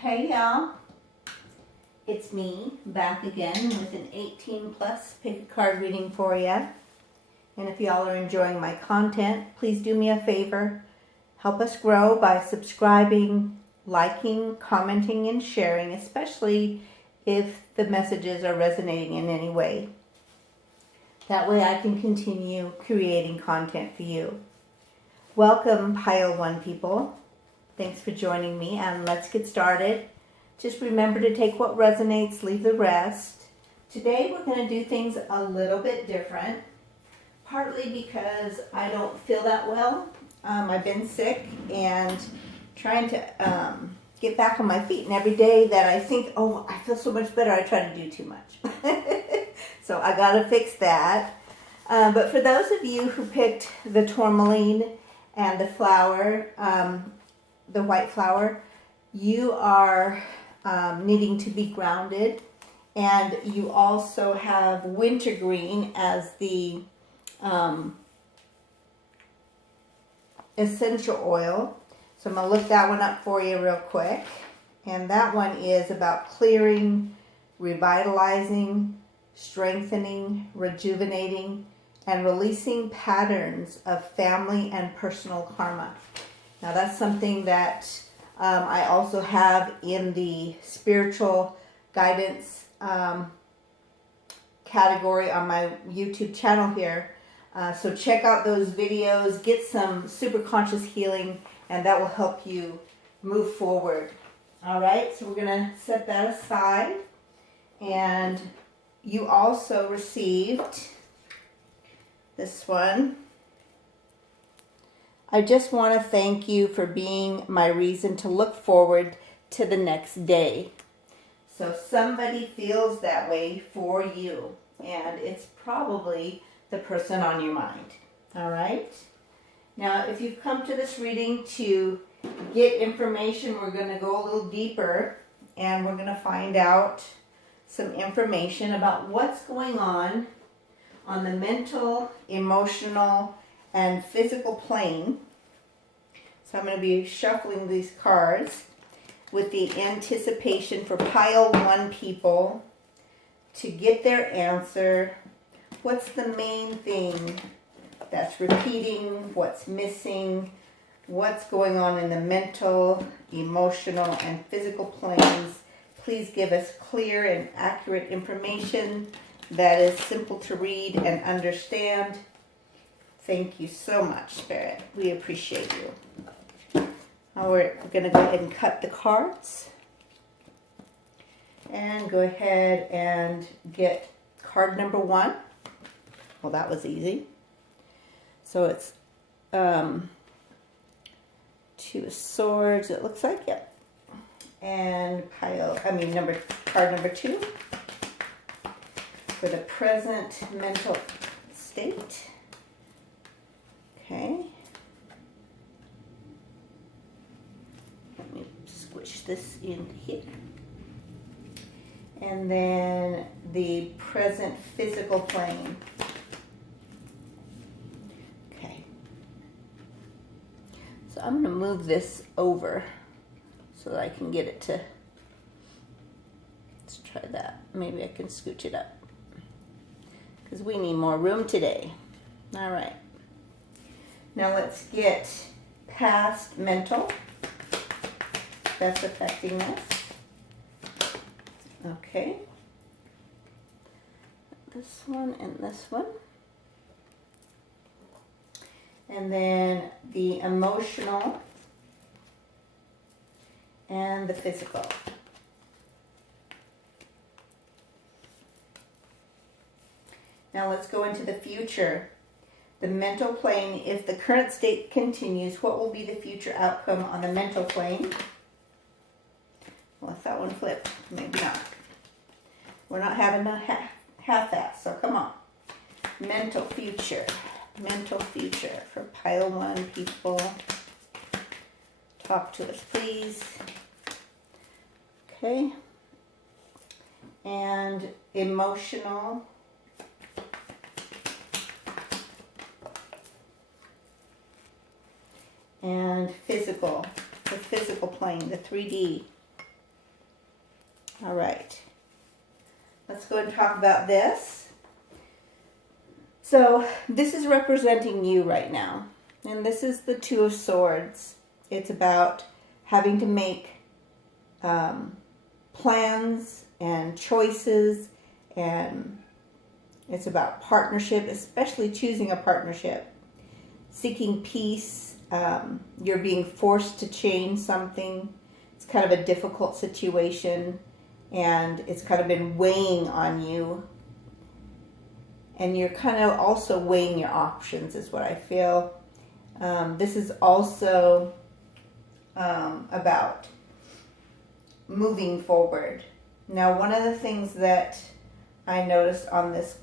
Hey y'all, it's me back again with an 18 plus pick a card reading for you. And if y'all are enjoying my content, please do me a favor. Help us grow by subscribing, liking, commenting, and sharing, especially if the messages are resonating in any way. That way I can continue creating content for you. Welcome, Pile 1 people. Thanks for joining me, and let's get started. Just remember to take what resonates, leave the rest. Today we're going to do things a little bit different, partly because I don't feel that well. I've been sick and trying to get back on my feet, and every day that I think, oh, I feel so much better, I try to do too much. So I got to fix that. But for those of you who picked the tourmaline and the flower, the white flower, you are needing to be grounded, and you also have wintergreen as the essential oil. So I'm going to look that one up for you real quick. And that one is about clearing, revitalizing, strengthening, rejuvenating, and releasing patterns of family and personal karma. Now that's something that I also have in the spiritual guidance category on my YouTube channel here. So check out those videos, get some super conscious healing, and that will help you move forward. All right, so we're going to set that aside. And you also received this one. I just want to thank you for being my reason to look forward to the next day. So somebody feels that way for you, and it's probably the person on your mind. All right? Now, if you've come to this reading to get information, we're going to go a little deeper, and we're going to find out some information about what's going on the mental, emotional, and physical plane. So I'm going to be shuffling these cards with the anticipation for Pile 1 people to get their answer. What's the main thing that's repeating? What's missing? What's going on in the mental, emotional, and physical planes? Please give us clear and accurate information that is simple to read and understand. Thank you so much, Spirit. We appreciate you. Now we're going to go ahead and cut the cards. And go ahead and get card number 1. Well, that was easy. So it's 2 of swords, it looks like, yep. And card number 2. For the present mental state. Okay. Let me squish this in here. And then the present physical plane. Okay. So I'm going to move this over so that I can get it to, let's try that. Maybe I can scooch it up, because we need more room today. All right. Now let's get past mental. That's affecting this. Okay. This one and this one. And then the emotional and the physical. Now let's go into the future. The mental plane, if the current state continues, what will be the future outcome on the mental plane? Well, if that one flipped, maybe not. We're not having a half-ass, so come on. Mental future. Mental future for Pile 1 people. Talk to us, please. Okay. And emotional. And physical, the physical plane, the 3D. All right. Let's go and talk about this. So this is representing you right now. And this is the Two of Swords. It's about having to make plans and choices, and it's about partnership, especially choosing a partnership, seeking peace. You're being forced to change something. It's kind of a difficult situation, and it's kind of been weighing on you. And you're kind of also weighing your options, is what I feel. This is also about moving forward. Now, one of the things that I noticed on this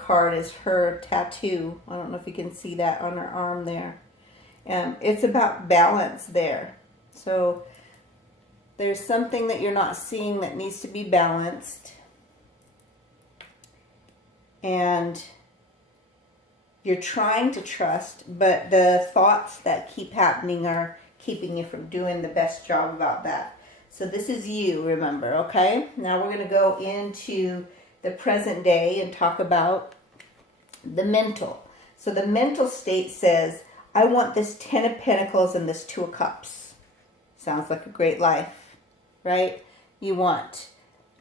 card is her tattoo. I don't know if you can see that on her arm there. It's about balance there. So there's something that you're not seeing that needs to be balanced. And you're trying to trust, but the thoughts that keep happening are keeping you from doing the best job about that. So this is you, remember, okay? Now we're going to go into the present day and talk about the mental. So the mental state says, I want this 10 of Pentacles and this 2 of Cups. Sounds like a great life, right? You want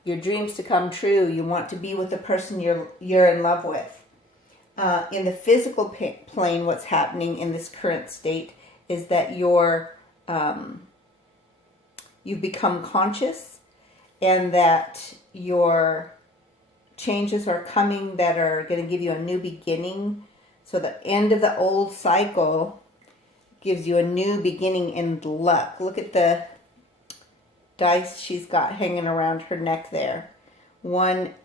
your dreams to come true. You want to be with the person you're in love with. In the physical plane, what's happening in this current state is that you've become conscious, and that your changes are coming that are going to give you a new beginning. So the end of the old cycle gives you a new beginning in luck. Look at the dice she's got hanging around her neck there. One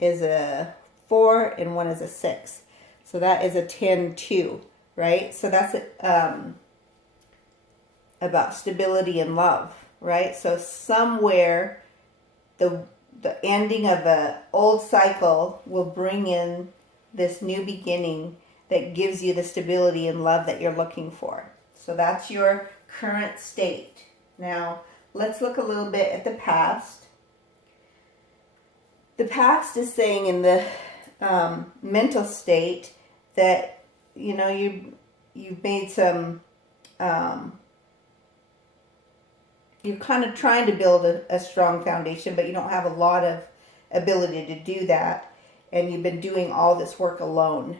is a 4 and one is a 6. So that is a 10-2, right? So that's about stability and love, right? So somewhere the ending of the old cycle will bring in this new beginning that gives you the stability and love that you're looking for. So that's your current state. Now, let's look a little bit at the past. The past is saying in the mental state that, you know, you've made some, you're kind of trying to build a strong foundation, but you don't have a lot of ability to do that. And you've been doing all this work alone.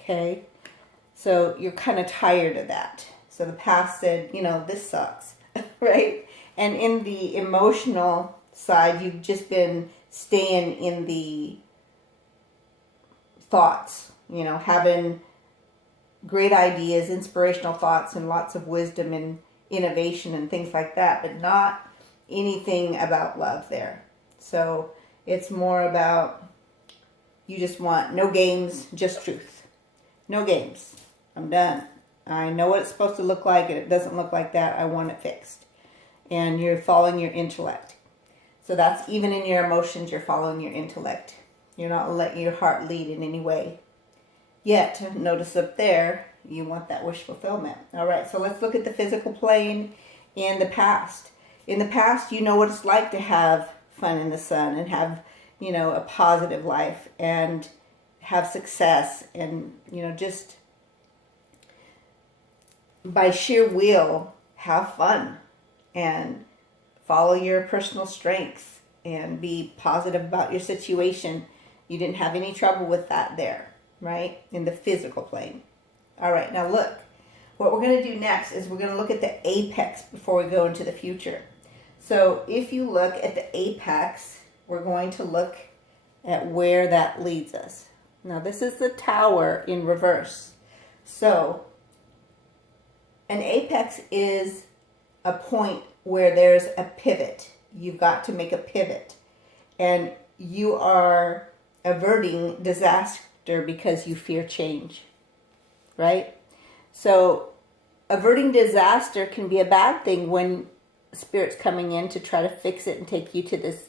Okay? So you're kind of tired of that. So the past said, you know, this sucks, right? And in the emotional side, you've just been staying in the thoughts, you know, having great ideas, inspirational thoughts, and lots of wisdom and innovation and things like that, but not anything about love there. So it's more about, you just want no games, just truth. No games. I'm done. I know what it's supposed to look like, and it doesn't look like that. I want it fixed. And you're following your intellect. So that's even in your emotions, you're following your intellect. You're not letting your heart lead in any way. Yet, notice up there, you want that wish fulfillment. All right, so let's look at the physical plane in the past. In the past, you know what it's like to have fun in the sun and have, you know, a positive life and have success and, you know, just by sheer will, have fun and follow your personal strengths and be positive about your situation. You didn't have any trouble with that there, right? In the physical plane. All right, now look. What we're going to do next is we're going to look at the apex before we go into the future. So if you look at the apex, we're going to look at where that leads us. Now this is the tower in reverse. So an apex is a point where there's a pivot. You've got to make a pivot. And you are averting disaster because you fear change. Right? So averting disaster can be a bad thing when Spirit's coming in to try to fix it and take you to this,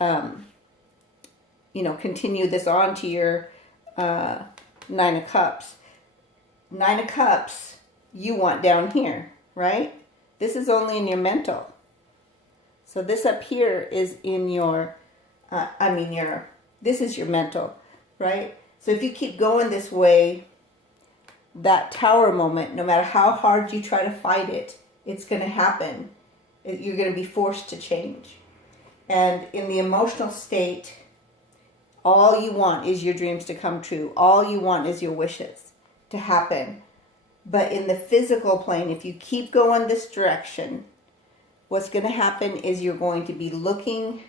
you know, continue this on to your 9 of Cups. 9 of Cups, you want down here, right? This is only in your mental. So this up here is in your, this is your mental, right? So if you keep going this way, that tower moment, no matter how hard you try to fight it, it's going to happen. You're going to be forced to change. And in the emotional state, all you want is your dreams to come true. All you want is your wishes to happen. But in the physical plane, if you keep going this direction, what's going to happen is you're going to be looking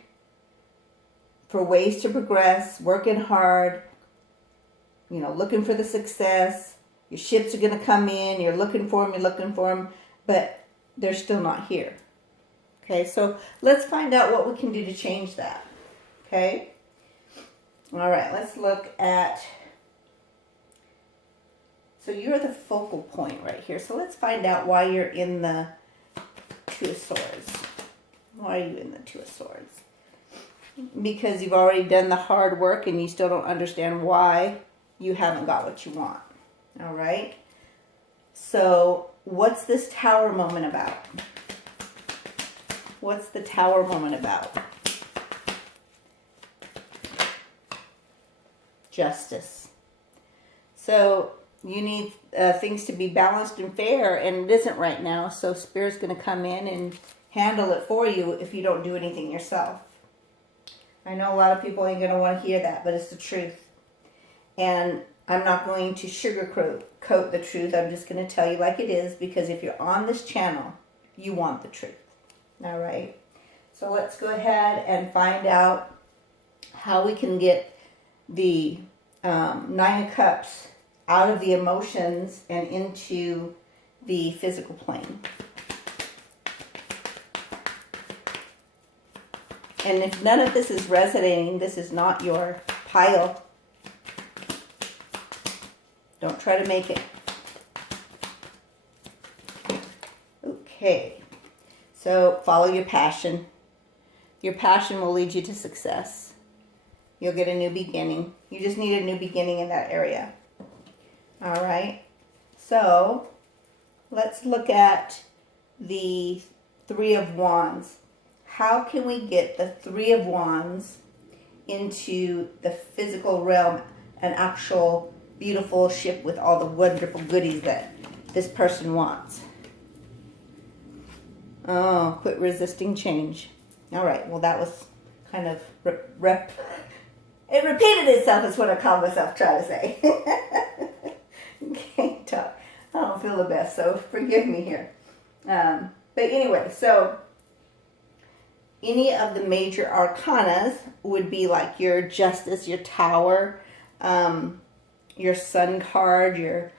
for ways to progress, working hard, looking for the success. Your ships are going to come in, you're looking for them, but they're still not here. Okay, so let's find out what we can do to change that. Okay? All right, let's look at, so you're the focal point right here. So let's find out why you're in the Two of Swords. Why are you in the Two of Swords? Because you've already done the hard work and you still don't understand why you haven't got what you want. All right? So what's this Tower moment about? What's the Tower moment about? Justice. So you need things to be balanced and fair, and it isn't right now. So Spirit's going to come in and handle it for you if you don't do anything yourself. I know a lot of people ain't going to want to hear that, but it's the truth. And I'm not going to sugarcoat the truth. I'm just going to tell you like it is, because if you're on this channel, you want the truth. All right? So let's go ahead and find out how we can get the Nine of Cups out of the emotions and into the physical plane. And if none of this is resonating, this is not your pile. Don't try to make it. Okay. So follow your passion. Your passion will lead you to success. You'll get a new beginning. You just need a new beginning in that area. All right. So let's look at the Three of Wands. How can we get the Three of Wands into the physical realm, an actual beautiful ship with all the wonderful goodies that this person wants? Oh, quit resisting change. All right, well, that was kind of it repeated itself is what I call myself trying to say. Okay, talk. I don't feel the best, so forgive me here. But anyway, so any of the major arcanas would be like your Justice, your Tower, your Sun card, your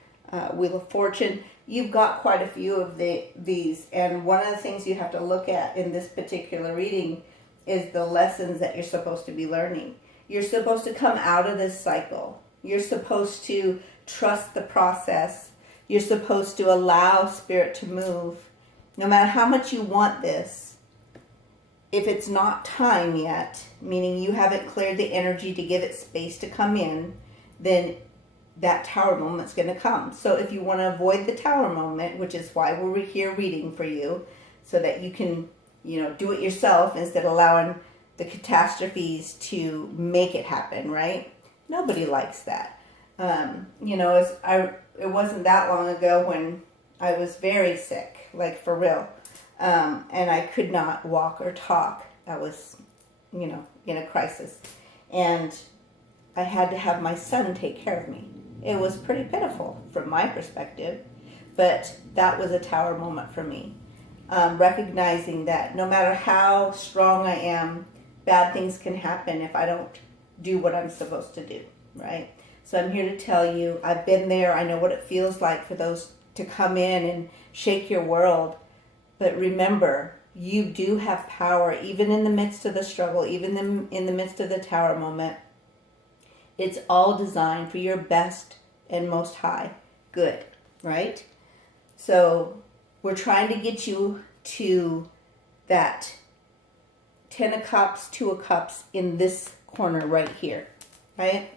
Wheel of Fortune. You've got quite a few of these, and one of the things you have to look at in this particular reading is the lessons that you're supposed to be learning. You're supposed to come out of this cycle. You're supposed to trust the process. You're supposed to allow Spirit to move. No matter how much you want this, if it's not time yet, meaning you haven't cleared the energy to give it space to come in, then that Tower moment's going to come. So if you want to avoid the Tower moment, which is why we're here reading for you, so that you can, do it yourself instead of allowing the catastrophes to make it happen, right? Nobody likes that. It wasn't that long ago when I was very sick, like for real, and I could not walk or talk. I was, in a crisis, and I had to have my son take care of me. It was pretty pitiful from my perspective, but that was a Tower moment for me. Recognizing that no matter how strong I am, bad things can happen if I don't do what I'm supposed to do, right? So I'm here to tell you, I've been there. I know what it feels like for those to come in and shake your world. But remember, you do have power, even in the midst of the struggle, even in the midst of the Tower moment. It's all designed for your best and most high good, right? So we're trying to get you to that Ten of Cups, Two of Cups in this corner right here, right?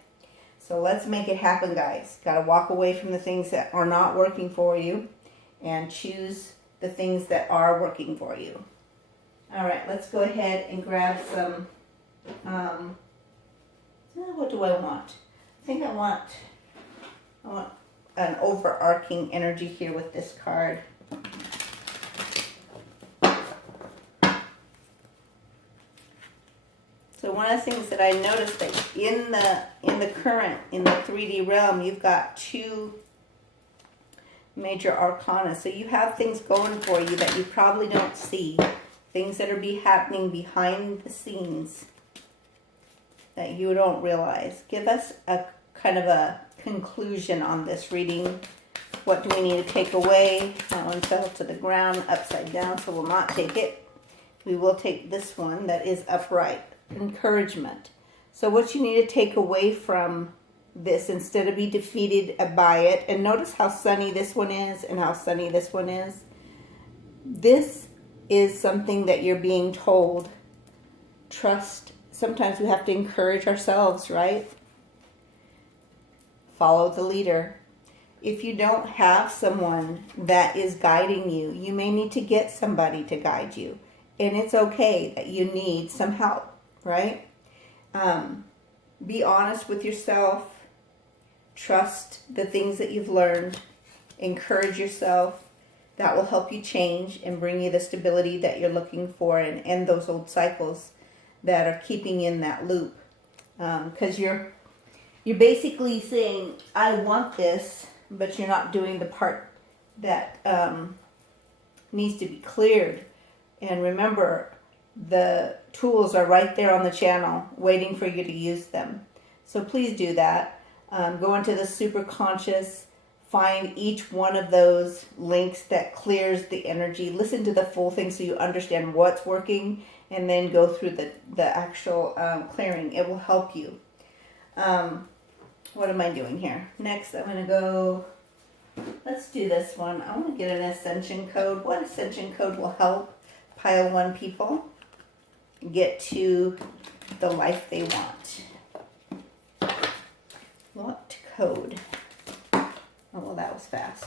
So let's make it happen, guys. Got to walk away from the things that are not working for you and choose the things that are working for you. All right, let's go ahead and grab some, what do I want? I think I want an overarching energy here with this card. So one of the things that I noticed that in the current, in the 3D realm, you've got two major arcana. So you have things going for you that you probably don't see. Things that are happening behind the scenes that you don't realize. Give us a kind of a conclusion on this reading. What do we need to take away? That one fell to the ground upside down, so we'll not take it. We will take this one that is upright. Encouragement. So what you need to take away from this instead of be defeated by it, and notice how sunny this one is and how sunny this one is. This is something that you're being told. Trust. Sometimes we have to encourage ourselves, right? Follow the leader. If you don't have someone that is guiding you, you may need to get somebody to guide you. And it's okay that you need some help, right? Be honest with yourself. Trust the things that you've learned. Encourage yourself. That will help you change and bring you the stability that you're looking for and end those old cycles that are keeping you in that loop. Because you're basically saying, I want this, but you're not doing the part that needs to be cleared. And remember, the tools are right there on the channel waiting for you to use them. So please do that. Go into the super conscious, find each one of those links that clears the energy. Listen to the full thing so you understand what's working, and then go through the actual clearing. It will help you. What am I doing here? Next, I'm going to go, let's do this one. I want to get an ascension code. What ascension code will help Pile 1 people get to the life they want? What code? Oh, well, that was fast.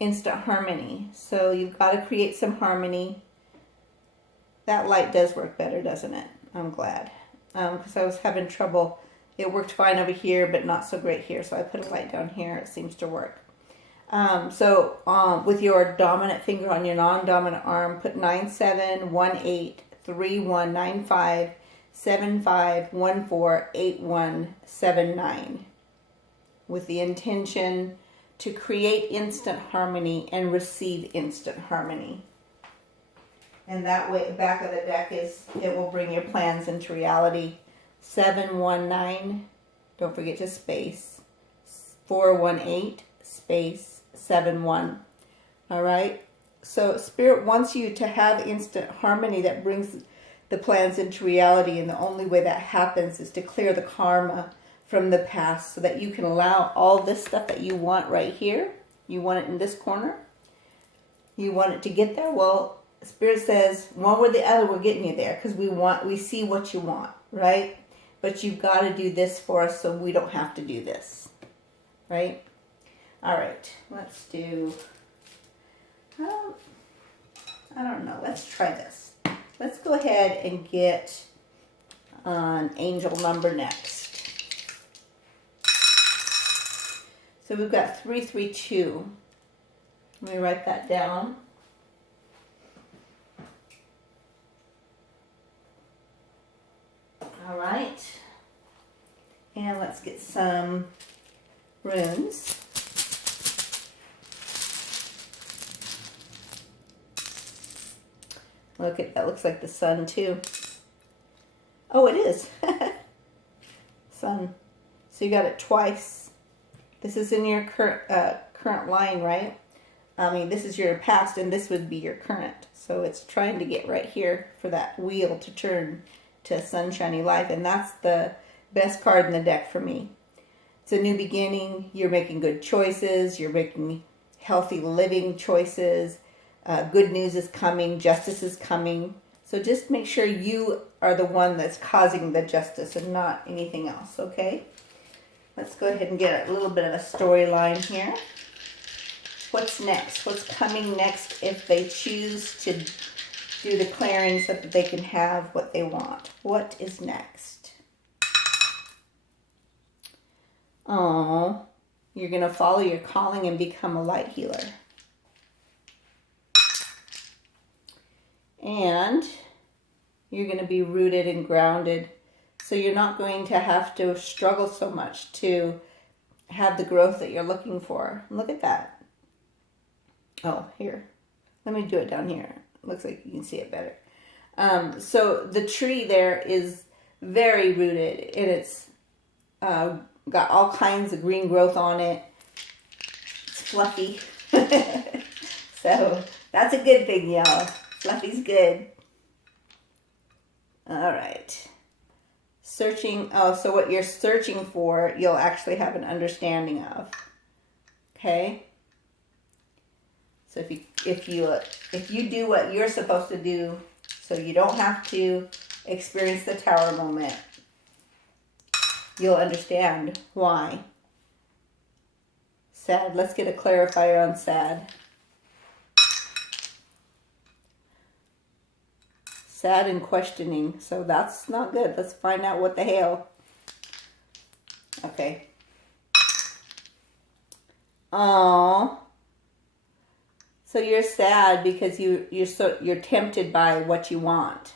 Instant harmony. So you've got to create some harmony. That light does work better, doesn't it? I'm glad. Because I was having trouble. It worked fine over here, but not so great here. So I put a light down here. It seems to work. With your dominant finger on your non-dominant arm, put 9718319575148179 with the intention to create instant harmony and receive instant harmony. And that way, back of the deck it will bring your plans into reality. 719, don't forget to space, 418, space, 71. All right? So Spirit wants you to have instant harmony that brings the plans into reality, and the only way that happens is to clear the karma from the past so that you can allow all this stuff that you want right here. You want it in this corner. You want it to get there. Well, Spirit says one way or the other we're getting you there because we see what you want, right? But you've got to do this for us so we don't have to do this, right? All right, let's do, I don't know, let's try this. Let's go ahead and get an angel number next. So we've got 332. Let me write that down. All right. And let's get some runes. Look at that, looks like the sun too. Oh, it is. Sun. So you got it twice. This is in your current line, right? I mean, this is your past and this would be your current. So it's trying to get right here for that wheel to turn to a sunshiny life. And that's the best card in the deck for me. It's a new beginning. You're making good choices. You're making healthy living choices. Good news is coming. Justice is coming. So just make sure you are the one that's causing the justice and not anything else, okay? Let's go ahead and get a little bit of a storyline here. What's next? What's coming next if they choose to do the clearing so that they can have what they want. What is next? Oh, you're going to follow your calling and become a light healer. And you're going to be rooted and grounded. So you're not going to have to struggle so much to have the growth that you're looking for. Look at that. Oh, here. Let me do it down here. Looks like you can see it better. So the tree there is very rooted, and it's got all kinds of green growth on it. It's fluffy. So that's a good thing, y'all. Fluffy's good. All right. Searching. Oh, so what you're searching for, you'll actually have an understanding of. Okay. So if you do what you're supposed to do, so you don't have to experience the tower moment, you'll understand why. Sad. Let's get a clarifier on sad. Sad and questioning. So that's not good. Let's find out what the hell. Okay. Oh. So you're sad because you're tempted by what you want.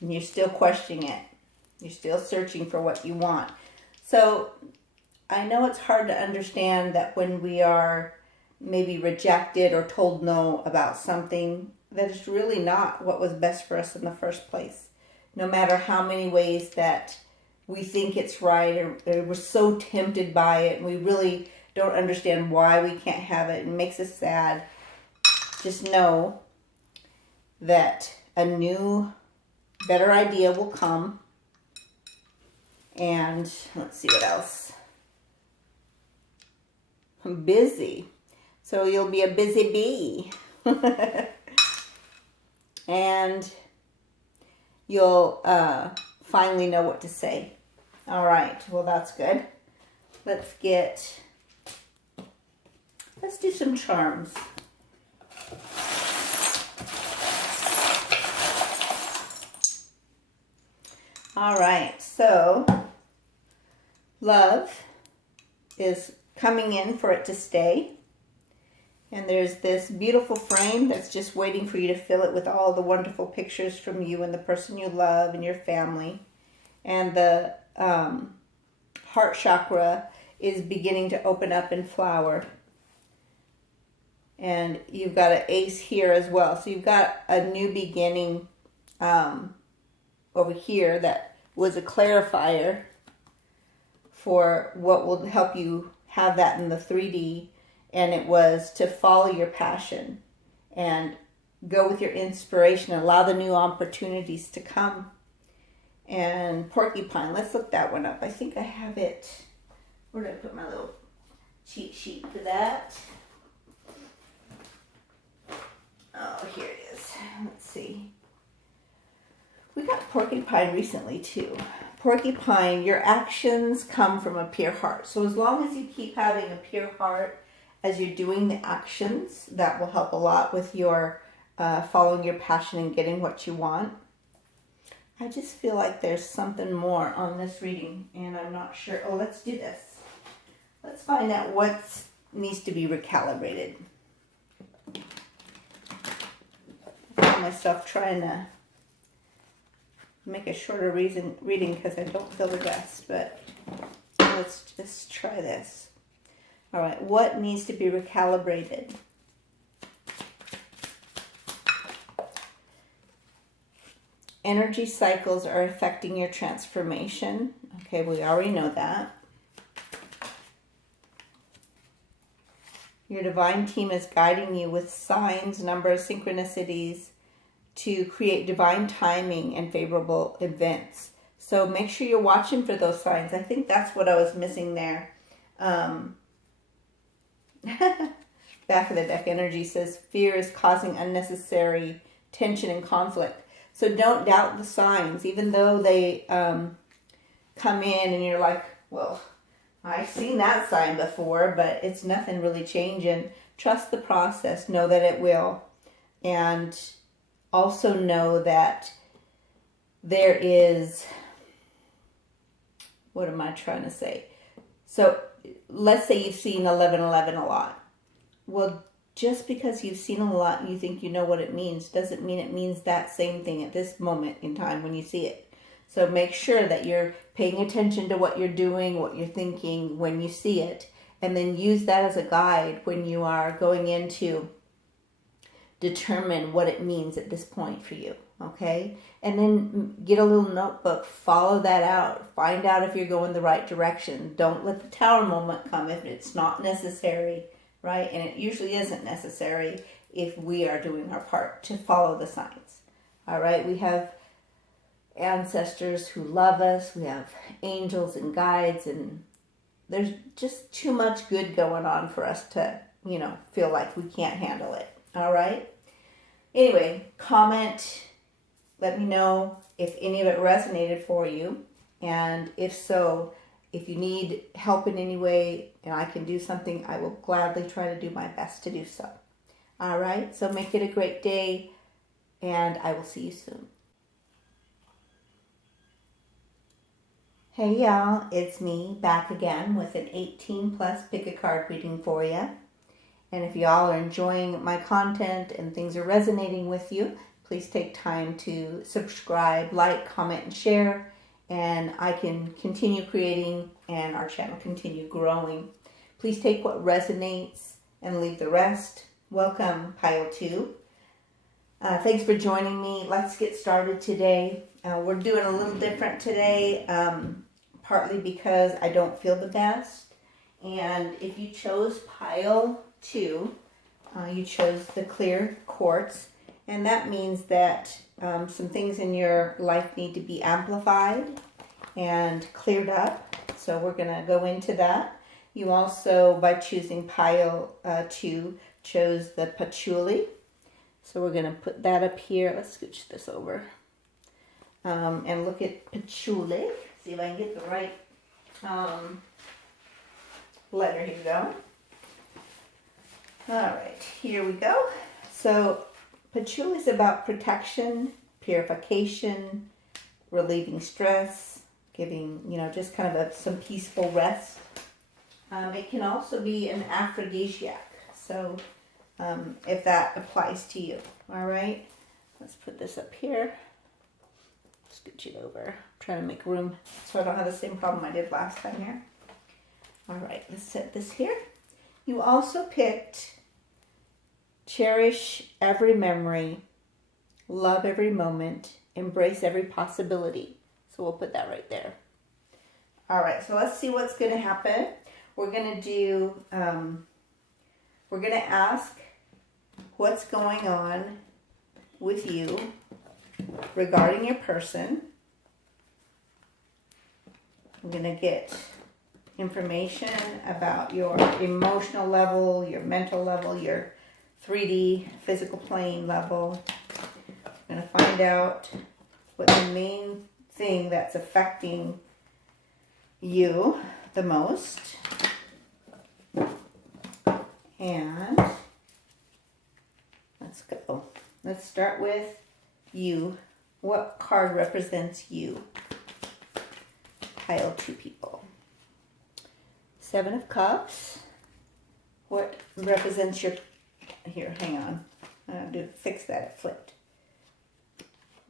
And you're still questioning it. You're still searching for what you want. So I know it's hard to understand that when we are maybe rejected or told no about something, that it's really not what was best for us in the first place. No matter how many ways that we think it's right, or we're so tempted by it, and we really don't understand why we can't have it, and it makes us sad. Just know that a new, better idea will come. And let's see what else. I'm busy. So you'll be a busy bee. And you'll finally know what to say. All right. Well, that's good. Let's do some charms. All right. So love is coming in for it to stay. And there's this beautiful frame that's just waiting for you to fill it with all the wonderful pictures from you and the person you love and your family. And the heart chakra is beginning to open up and flower. And you've got an ace here as well. So you've got a new beginning over here that was a clarifier for what will help you have that in the 3D. And it was to follow your passion and go with your inspiration, allow the new opportunities to come. And porcupine, let's look that one up. I think I have it. Where did I put my little cheat sheet for that? Oh, here it is. Let's see. We got porcupine recently too. Porcupine, your actions come from a pure heart. So as long as you keep having a pure heart as you're doing the actions, that will help a lot with your following your passion and getting what you want. I just feel like there's something more on this reading, and I'm not sure. Oh, let's do this. Let's find out what needs to be recalibrated. I found myself trying to make a shorter reading because I don't feel the best, but let's just try this. All right, what needs to be recalibrated? Energy cycles are affecting your transformation. Okay, we already know that. Your divine team is guiding you with signs, numbers, synchronicities to create divine timing and favorable events. So make sure you're watching for those signs. I think that's what I was missing there. Back of the deck energy says fear is causing unnecessary tension and conflict. So don't doubt the signs, even though they come in and you're like, well, I've seen that sign before, but it's nothing really changing. Trust the process. Know that it will. And also know that there is, what am I trying to say? So let's say you've seen 1111 a lot. Well, just because you've seen a lot and you think you know what it means doesn't mean it means that same thing at this moment in time when you see it. So make sure that you're paying attention to what you're doing, what you're thinking when you see it, and then use that as a guide when you are going in to determine what it means at this point for you, okay? And then get a little notebook, follow that out, find out if you're going the right direction. Don't let the tower moment come if it's not necessary, right? And it usually isn't necessary if we are doing our part to follow the signs, all right? We have ancestors who love us, we have angels and guides, and there's just too much good going on for us to, feel like we can't handle it. All right? Anyway, comment, let me know if any of it resonated for you, and if so, if you need help in any way and I can do something, I will gladly try to do my best to do so. All right? So make it a great day, and I will see you soon. Hey y'all, it's me back again with an 18 plus pick a card reading for you. And if y'all are enjoying my content and things are resonating with you, please take time to subscribe, like, comment, and share. And I can continue creating and our channel continue growing. Please take what resonates and leave the rest. Welcome, Pile 2. Thanks for joining me. Let's get started today. We're doing a little different today, partly because I don't feel the best. And if you chose Pile 2, you chose the clear quartz. And that means that some things in your life need to be amplified and cleared up. So we're going to go into that. You also, by choosing Pile 2, chose the patchouli. So we're going to put that up here. Let's scooch this over. And look at patchouli. See if I can get the right letter. Here we go. All right, here we go. So patchouli is about protection, purification, relieving stress, giving, just kind of some peaceful rest. It can also be an aphrodisiac. So if that applies to you, all right? Let's put this up here. Scooch it over. I'm trying to make room so I don't have the same problem I did last time here. All right, let's set this here. You also picked cherish every memory, love every moment, embrace every possibility. So we'll put that right there. All right, so let's see what's going to happen. We're going to ask what's going on with you regarding your person. I'm going to get information about your emotional level, your mental level, your 3D physical plane level. I'm going to find out what the main thing that's affecting you the most. And let's go. Let's start with you. What card represents you? Pile 2 people. 7 of Cups. What represents your... Here, hang on. I have to fix that. It flipped.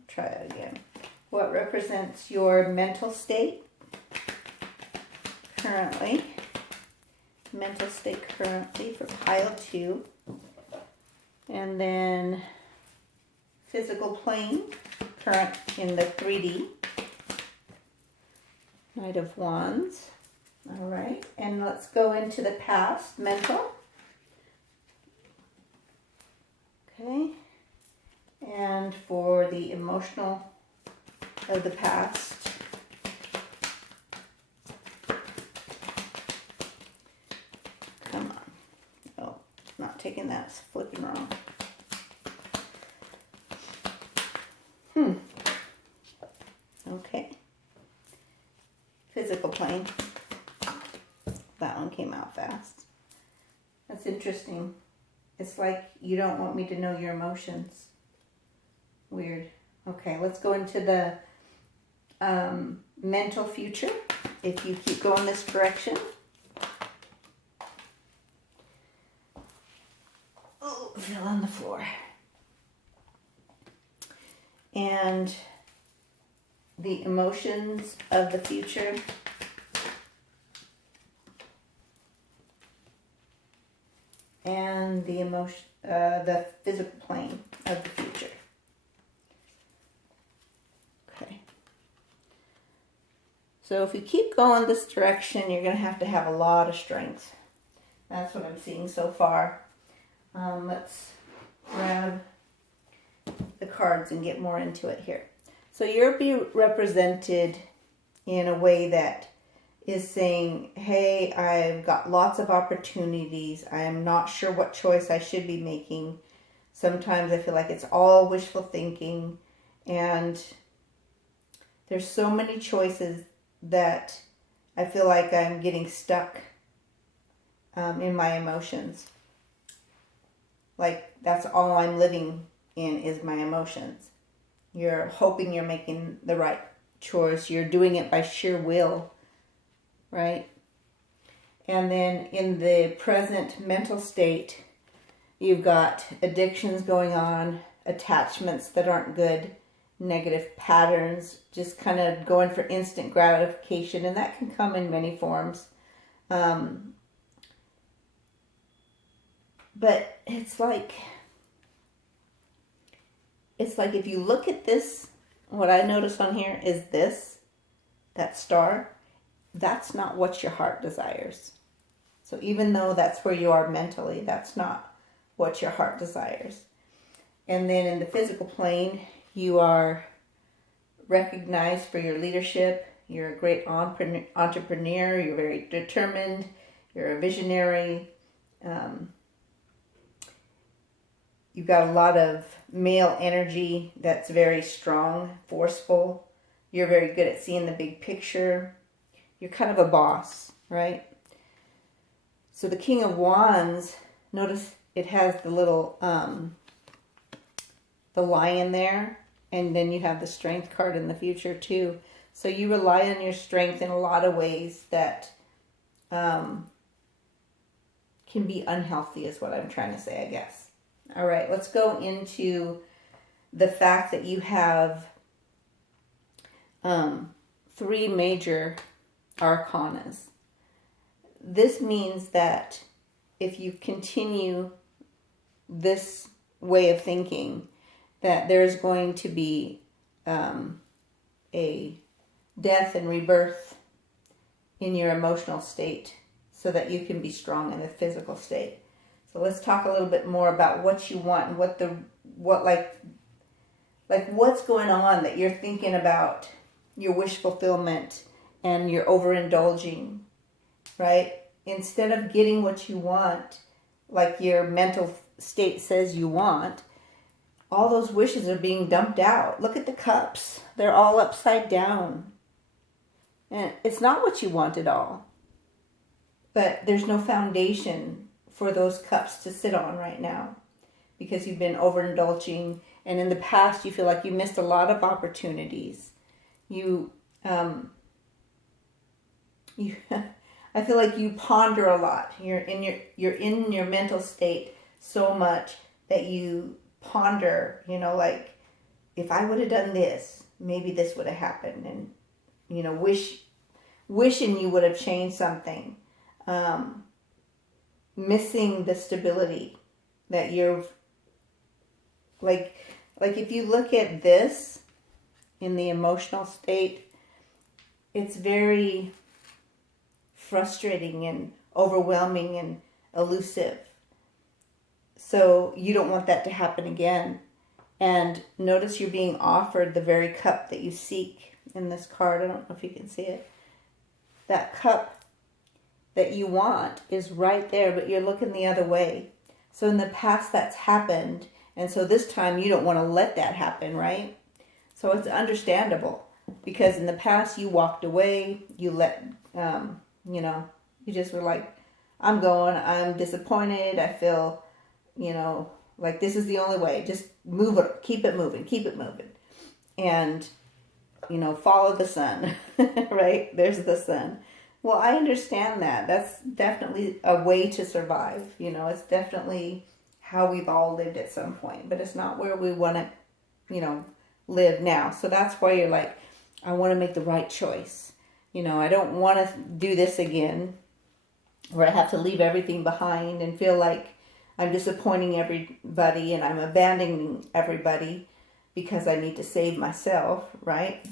Try that again. What represents your mental state currently? Mental state currently for Pile 2. And then physical plane, current in the 3D. Knight of Wands. All right. And let's go into the past, mental. Okay. And for the emotional of the past. Come on. Oh, not taking that. It's flipping wrong. Okay. Physical plane. That one came out fast. That's interesting. It's like you don't want me to know your emotions. Weird. Okay, let's go into the mental future. If you keep going this direction. Oh, fell on the floor. And the emotions of the future. And the physical plane of the future. Okay. So if you keep going this direction, you're going to have a lot of strength. That's what I'm seeing so far. Let's grab the cards and get more into it here. So you'll be represented in a way that is saying, hey, I've got lots of opportunities. I'm not sure what choice I should be making. Sometimes I feel like it's all wishful thinking, and there's so many choices that I feel like I'm getting stuck in my emotions. Like that's all I'm living in is my emotions. You're hoping you're making the right choice. You're doing it by sheer will. Right? And then in the present mental state, you've got addictions going on, attachments that aren't good, negative patterns, just kind of going for instant gratification, and that can come in many forms. But it's like if you look at this, what I notice on here is that star. That's not what your heart desires. So even though that's where you are mentally, that's not what your heart desires. And then in the physical plane, you are recognized for your leadership. You're a great entrepreneur. You're very determined. You're a visionary. You've got a lot of male energy that's very strong, forceful. You're very good at seeing the big picture. You're kind of a boss, right? So the King of Wands, notice it has the little, the lion there, and then you have the Strength card in the future too. So you rely on your strength in a lot of ways that can be unhealthy is what I'm trying to say, I guess. All right, let's go into the fact that you have 3 major arcanas. This means that if you continue this way of thinking, that there's going to be a death and rebirth in your emotional state so that you can be strong in the physical state. So let's talk a little bit more about what you want and what's going on that you're thinking about your wish fulfillment and you're overindulging, right? Instead of getting what you want, like your mental state says you want, all those wishes are being dumped out. Look at the cups. They're all upside down. And it's not what you want at all. But there's no foundation for those cups to sit on right now because you've been overindulging, and in the past you feel like you missed a lot of opportunities. I feel like you ponder a lot. You're in your mental state so much that you ponder, like if I would have done this, maybe this would have happened, and wishing you would have changed something. Missing the stability that you're like if you look at this in the emotional state, it's very frustrating and overwhelming and elusive. So you don't want that to happen again. And notice you're being offered the very cup that you seek in this card. I don't know if you can see it. That cup that you want is right there, but you're looking the other way. So in the past that's happened, and so this time you don't want to let that happen, right? So it's understandable, because in the past you walked away, you let, you just were like, I'm disappointed, I feel like this is the only way. Just move it, keep it moving, and follow the sun, right? There's the sun. Well, I understand that. That's definitely a way to survive. It's definitely how we've all lived at some point, but it's not where we want to, live now. So that's why you're like, I want to make the right choice. I don't want to do this again where I have to leave everything behind and feel like I'm disappointing everybody and I'm abandoning everybody because I need to save myself, right?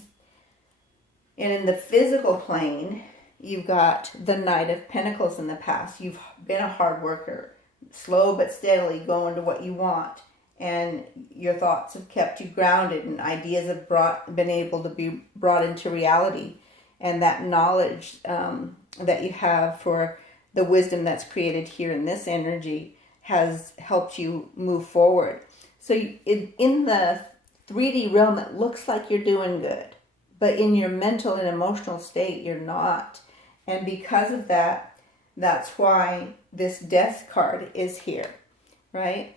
And in the physical plane, you've got the Knight of Pentacles in the past. You've been a hard worker, slow but steadily going to what you want. And your thoughts have kept you grounded and ideas have been able to be brought into reality. And that knowledge that you have for the wisdom that's created here in this energy has helped you move forward. So in the 3D realm, it looks like you're doing good. But in your mental and emotional state, you're not. And because of that, that's why this death card is here, right?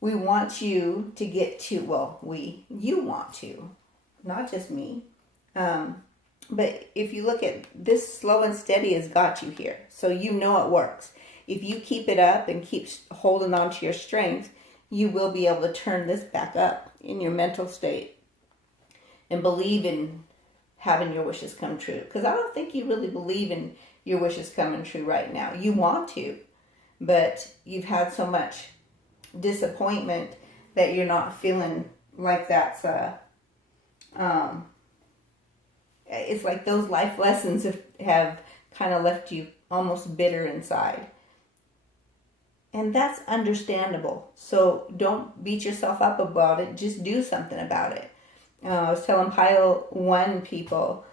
We want you to get to, you want to, not just me. But if you look at this, slow and steady has got you here. So it works. If you keep it up and keep holding on to your strength, you will be able to turn this back up in your mental state and believe in having your wishes come true. Because I don't think you really believe in your wishes coming true right now. You want to, but you've had so much disappointment that you're not feeling like that's it's like those life lessons have kind of left you almost bitter inside. And that's understandable. So don't beat yourself up about it. Just do something about it. I was telling Pile 1 people,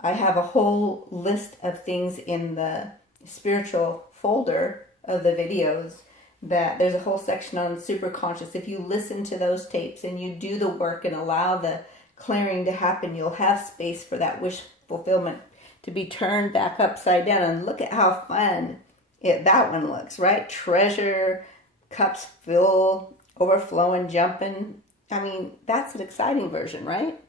I have a whole list of things in the spiritual folder of the videos that there's a whole section on superconscious. If you listen to those tapes and you do the work and allow the clearing to happen, you'll have space for that wish fulfillment to be turned back upside down. And look at how fun that one looks, right? Treasure, cups fill, overflowing, jumping. I mean, that's an exciting version, right?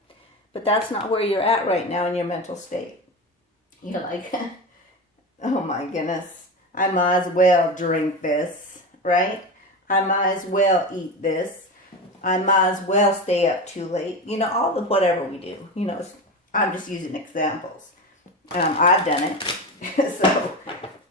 But that's not where you're at right now in your mental state. You're like, oh my goodness, I might as well drink this, right? I might as well eat this. I might as well stay up too late. All the whatever we do. I'm just using examples. I've done it. So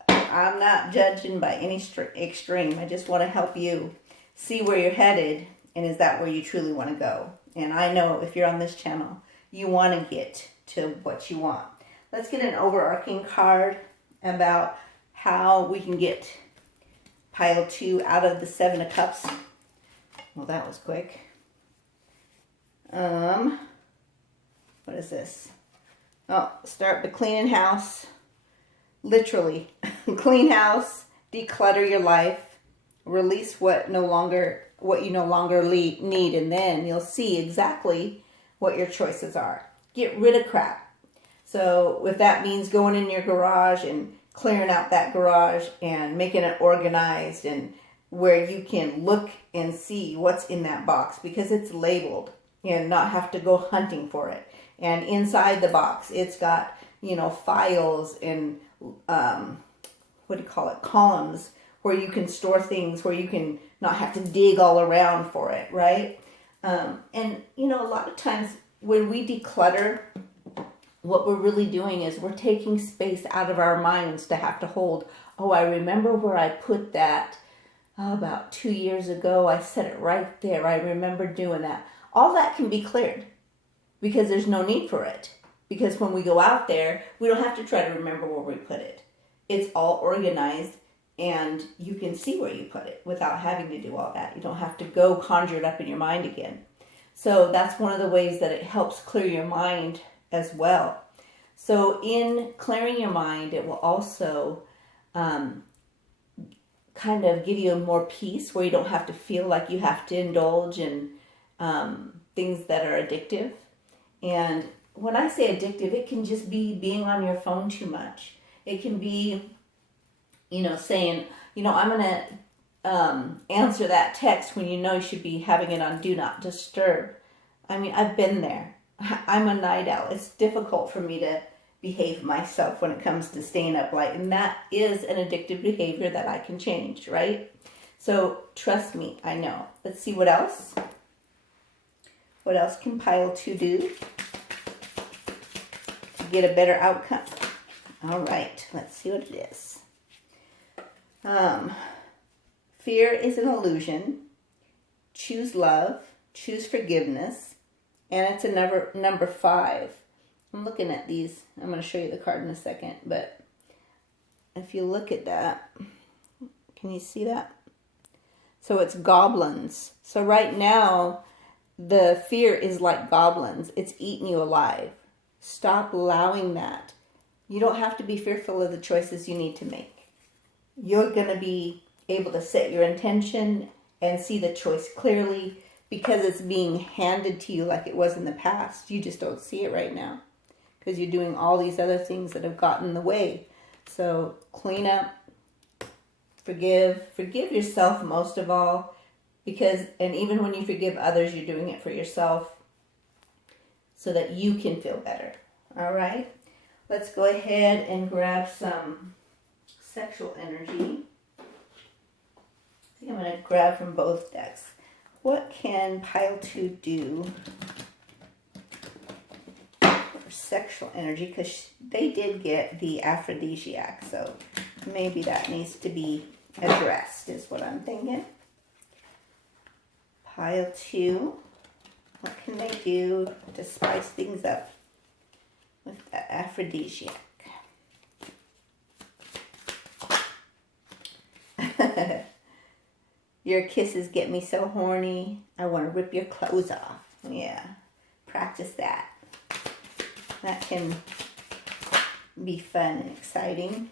I'm not judging by any extreme. I just want to help you see where you're headed and is that where you truly want to go. And I know if you're on this channel, you want to get to what you want. Let's get an overarching card about how we can get pile 2 out of the 7 of Cups. Well, that was quick. What is this? Oh, start with cleaning house. Literally, clean house, declutter your life, release what you no longer need, and then you'll see exactly what your choices are. Get rid of crap. So if that means going in your garage and clearing out that garage and making it organized and where you can look and see what's in that box because it's labeled and not have to go hunting for it. And inside the box, it's got, files and, columns where you can store things, where you can not have to dig all around for it, right? And, a lot of times when we declutter, what we're really doing is we're taking space out of our minds to have to hold, I remember where I put that. About 2 years ago, I set it right there. I remember doing that. All that can be cleared because there's no need for it. Because when we go out there, we don't have to try to remember where we put it. It's all organized and you can see where you put it without having to do all that. You don't have to go conjure it up in your mind again. So that's one of the ways that it helps clear your mind as well. So in clearing your mind, it will also kind of give you more peace where you don't have to feel like you have to indulge in things that are addictive. And when I say addictive, it can just be being on your phone too much. It can be, saying, I'm going to answer that text when you know you should be having it on Do Not Disturb. I mean, I've been there. I'm a night owl. It's difficult for me to behave myself when it comes to staying up late, and that is an addictive behavior that I can change, right? So trust me, I know. Let's see what else. What else can pile 2 do to get a better outcome? All right, let's see what it is. Fear is an illusion. Choose love. Choose forgiveness. And it's a number 5. I'm looking at these. I'm going to show you the card in a second. But if you look at that, can you see that? So it's goblins. So right now, the fear is like goblins. It's eating you alive. Stop allowing that. You don't have to be fearful of the choices you need to make. You're going to be able to set your intention and see the choice clearly because it's being handed to you like it was in the past. You just don't see it right now because you're doing all these other things that have gotten in the way. So clean up, forgive yourself most of all, because, and even when you forgive others, you're doing it for yourself so that you can feel better. All right, let's go ahead and grab some sexual energy. I think I'm going to grab from both decks. What can pile 2 do for sexual energy? Because they did get the aphrodisiac, so maybe that needs to be addressed, is what I'm thinking. Pile 2. What can they do to spice things up with the aphrodisiac? Your kisses get me so horny. I want to rip your clothes off. Yeah, practice that. That can be fun and exciting.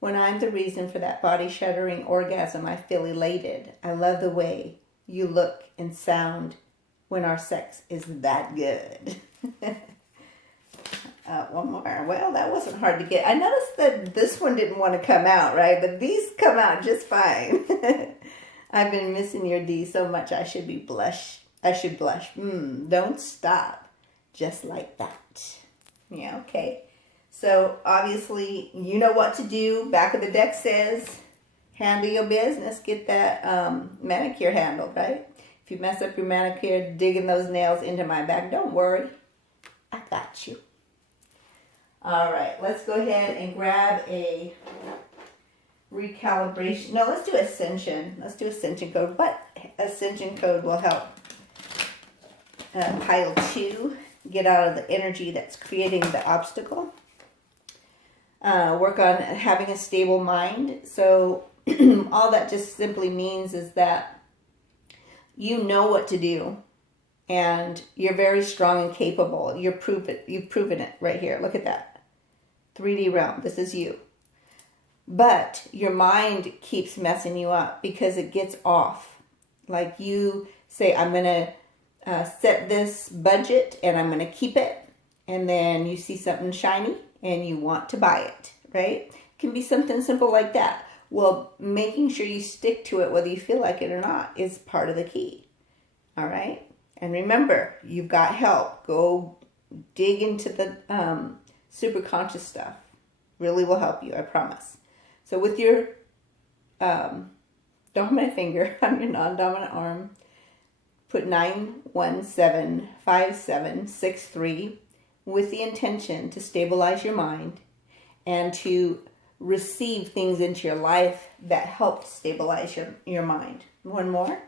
When I'm the reason for that body-shuddering orgasm, I feel elated. I love the way you look and sound when our sex is that good. One more. Well, that wasn't hard to get. I noticed that this one didn't want to come out, right? But these come out just fine. I've been missing your D so much I should blush. Don't stop. Just like that. Yeah, okay. So, obviously, you know what to do. Back of the deck says, handle your business. Get that manicure handled, right? If you mess up your manicure, digging those nails into my back, don't worry. I got you. All right, let's go ahead and grab a recalibration. No, let's do ascension. Let's do ascension code. What ascension code will help pile 2 get out of the energy that's creating the obstacle? Work on having a stable mind. So all that just simply means is that you know what to do. And you're very strong and capable. You've proven it right here. Look at that. 3D realm. This is you. But your mind keeps messing you up because it gets off. Like you say, I'm going to set this budget and I'm going to keep it. And then you see something shiny and you want to buy it, right? It can be something simple like that. Well, making sure you stick to it whether you feel like it or not is part of the key. All right? And remember, you've got help. Go dig into the super conscious stuff. Really will help you, I promise. So with your dominant finger on your non-dominant arm, put 9175763 with the intention to stabilize your mind and to receive things into your life that help stabilize your mind. One more.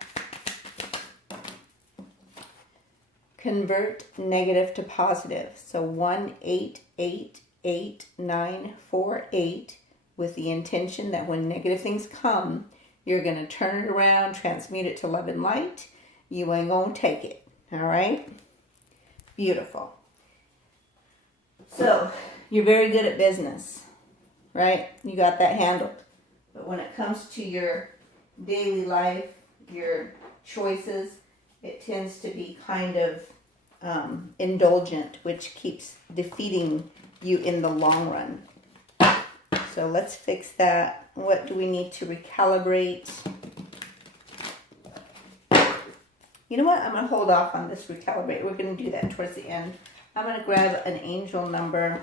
Convert negative to positive. So 188848 with the intention that when negative things come, you're going to turn it around, transmute it to love and light. You ain't going to take it. All right? Beautiful. So, you're very good at business, right? You got that handled. But when it comes to your daily life, your choices, it tends to be kind of indulgent, which keeps defeating you in the long run. So let's fix that. What do we need to recalibrate? You know what? I'm going to hold off on this recalibrate. We're going to do that towards the end. I'm going to grab an angel number.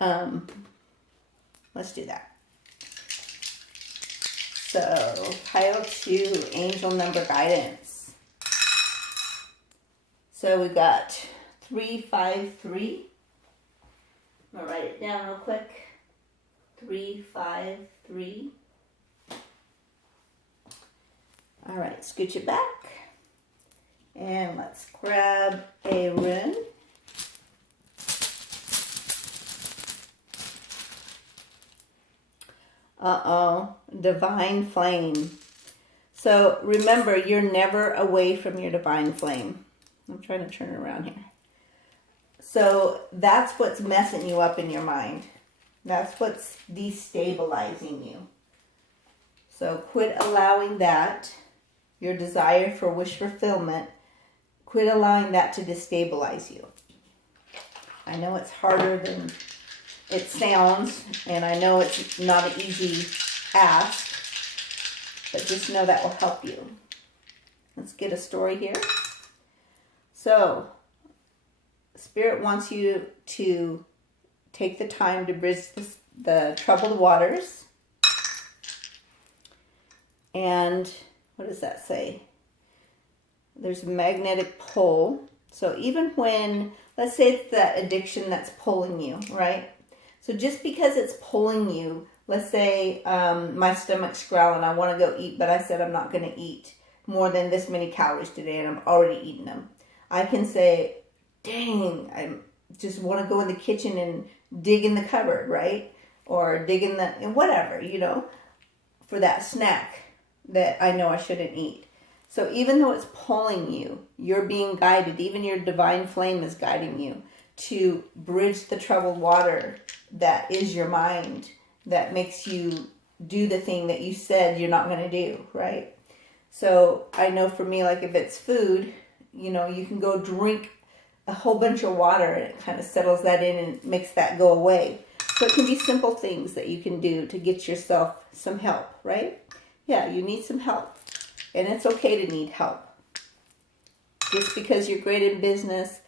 Let's do that. So, pile 2, angel number guidance. So we got 353. I'm going to write it down real quick. 353. All right, scooch it back. And let's grab a rune. Divine flame. So remember, you're never away from your divine flame. I'm trying to turn it around here. So that's what's messing you up in your mind. That's what's destabilizing you. So quit allowing that, your desire for wish fulfillment, quit allowing that to destabilize you. I know it's harder than it sounds, and I know it's not an easy ask, but just know that will help you. Let's get a story here. So, Spirit wants you to take the time to bridge the troubled waters. And what does that say? There's a magnetic pull. So even when, let's say it's that addiction that's pulling you, right? So just because it's pulling you, let's say my stomach's growling, I want to go eat, but I said I'm not going to eat more than this many calories today, and I'm already eating them. I can say, dang, I just want to go in the kitchen and dig in the cupboard, right? Or dig in whatever, for that snack that I know I shouldn't eat. So even though it's pulling you, you're being guided, even your divine flame is guiding you to bridge the troubled water that is your mind, that makes you do the thing that you said you're not going to do, right? So I know for me, like if it's food, you can go drink a whole bunch of water and it kind of settles that in and makes that go away. So it can be simple things that you can do to get yourself some help, right? Yeah, you need some help. And it's okay to need help. Just because you're great in business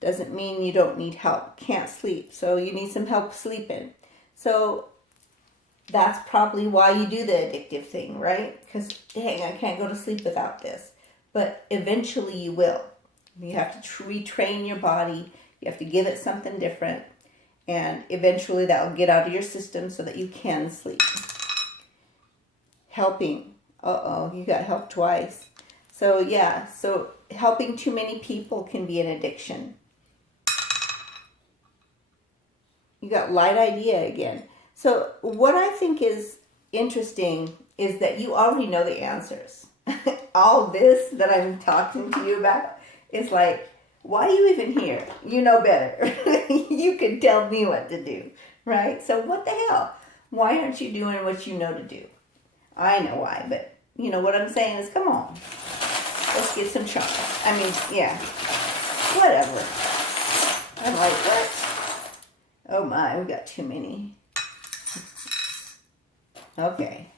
doesn't mean you don't need help. Can't sleep, so you need some help sleeping. So that's probably why you do the addictive thing, right? Because, dang, I can't go to sleep without this. But eventually you will. You have to retrain your body. You have to give it something different. And eventually that will get out of your system so that you can sleep. Helping. You got help twice. So yeah, so helping too many people can be an addiction. You got light idea again. So what I think is interesting is that you already know the answers. All this that I'm talking to you about is like, why are you even here? You know better. You can tell me what to do, right? So what the hell? Why aren't you doing what you know to do? I know why, but what I'm saying is, come on. Let's get some charm. Yeah. Whatever. I'm like, what? Oh my, we got too many. Okay.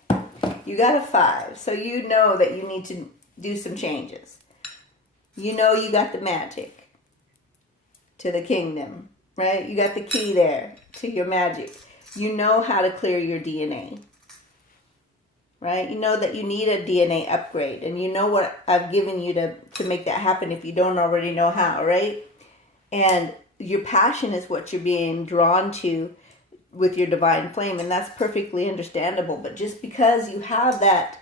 You got a 5, so you know that you need to do some changes. You got the magic to the kingdom, right? You got the key there to your magic. You know how to clear your DNA, right? You know that you need a DNA upgrade, and you know what I've given you to make that happen if you don't already know how, right? And your passion is what you're being drawn to with your divine flame, and that's perfectly understandable. But just because you have that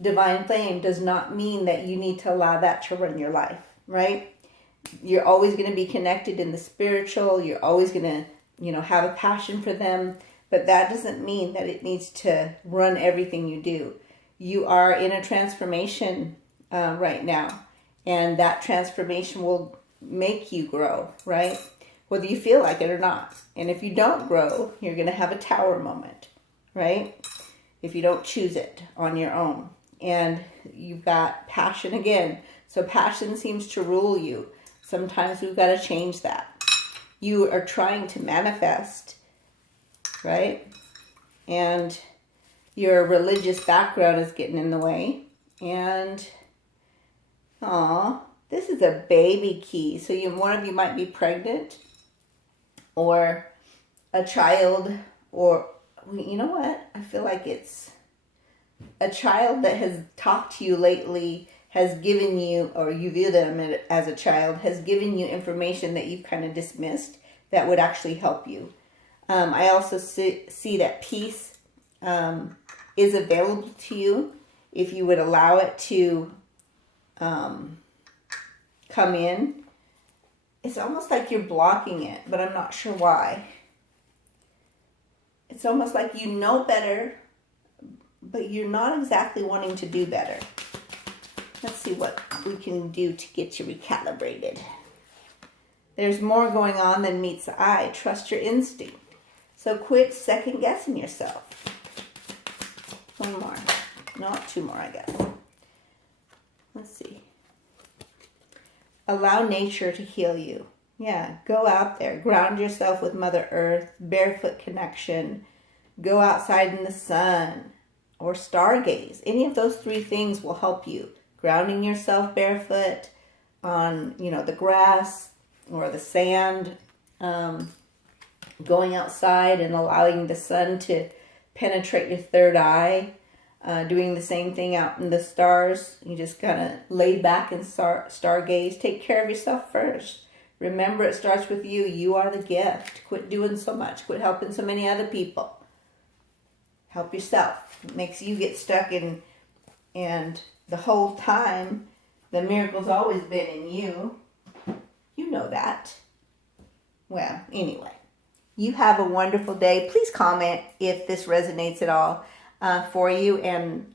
divine flame does not mean that you need to allow that to run your life, right? You're always going to be connected in the spiritual. You're always going to, have a passion for them. But that doesn't mean that it needs to run everything you do. You are in a transformation right now. And that transformation will make you grow, right? Whether you feel like it or not. And if you don't grow, you're going to have a tower moment, right? If you don't choose it on your own. And you've got passion again. So passion seems to rule you. Sometimes we've got to change that. You are trying to manifest right? And your religious background is getting in the way. And, this is a baby key. So one of you might be pregnant, or a child, or, you know what? I feel like it's a child that has talked to you lately, has given you, or you view them as a child, has given you information that you've kind of dismissed that would actually help you. I also see that peace is available to you if you would allow it to come in. It's almost like you're blocking it, but I'm not sure why. It's almost like you know better, but you're not exactly wanting to do better. Let's see what we can do to get you recalibrated. There's more going on than meets the eye. Trust your instinct. So quit second guessing yourself. One more. No, two more, I guess. Let's see. Allow nature to heal you. Yeah, go out there. Ground yourself with Mother Earth. Barefoot connection. Go outside in the sun. Or stargaze. Any of those three things will help you. Grounding yourself barefoot on, the grass or the sand. Going outside and allowing the sun to penetrate your third eye. Doing the same thing out in the stars. You just kind of lay back and stargaze. Take care of yourself first. Remember, it starts with you. You are the gift. Quit doing so much. Quit helping so many other people. Help yourself. It makes you get stuck in, and the whole time, the miracle's always been in you. You know that. Well, anyway. You have a wonderful day. Please comment if this resonates at all for you, and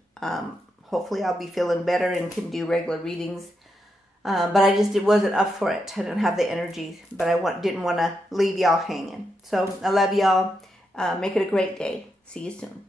hopefully I'll be feeling better and can do regular readings. But it wasn't up for it. I didn't have the energy, but I didn't want to leave y'all hanging. So I love y'all. Make it a great day. See you soon.